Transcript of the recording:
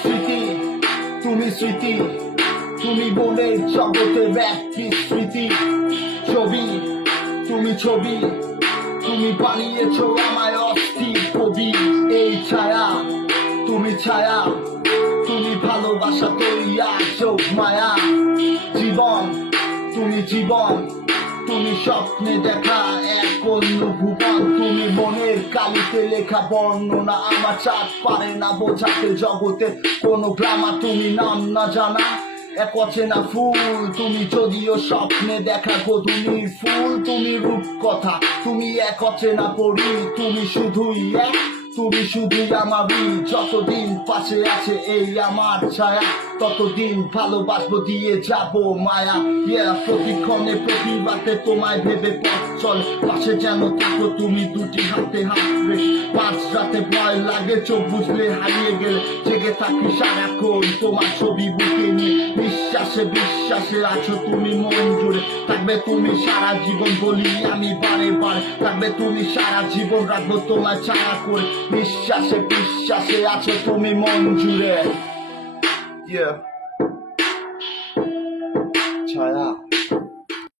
স্মৃতি তুমি স্মৃতি, তুমি মনের জগতের একটি স্মৃতি। ছবি তুমি ছবি, তুমি বানিয়েছো আমায় অস্থির কবি। এই ছায়া তুমি ছায়া, তুমি ভালোবাসা তৈরি আজব মায়া। জীবন তুমি জীবন, তুমি স্বপ্নে দেখা এক অন্য ভুবন। তুমি মনের কালিতে লেখা বর্ণনা, আমার চাঁদ পারে না বোঝাতে জগতে কোনো গ্রামা। তুমি নাম না জানা এক অচেনা ফুল, তুমি যদিও স্বপ্নে দেখা গধূলির ফুল। তুমি রূপকথা, তুমি এক অচেনা পরী, তুমি শুধুই এক, তুমি শুধুই আমারই। যতদিন পাশে আছে এই আমার ছায়া, ততদিন ভালোবাসবো দিয়ে যাবো মায়া। প্রতিক্ষণে প্রতিবাদে তোমায় ভেবে পথ চল, পাশে যেন থাকো তুমি দুটি হাতে হাত রেখে। মাঝ রাতে ভয় লাগে চোখ বুঝলে হারিয়ে গেলে, জেগে থাকি সারাক্ষণ তোমার ছবি বুকে নিয়ে। বিশ্বাসে বিশ্বাসে আছো তুমি মন জুড়ে, থাকবে তুমি সারা জীবন বলি আমি বারে বারে। থাকবে তুমি সারা জীবন, রাখবো তোমায় ছায়া করে। বিশ্বাসে বিশ্বাসে আছো তুমি মন জুড়ে।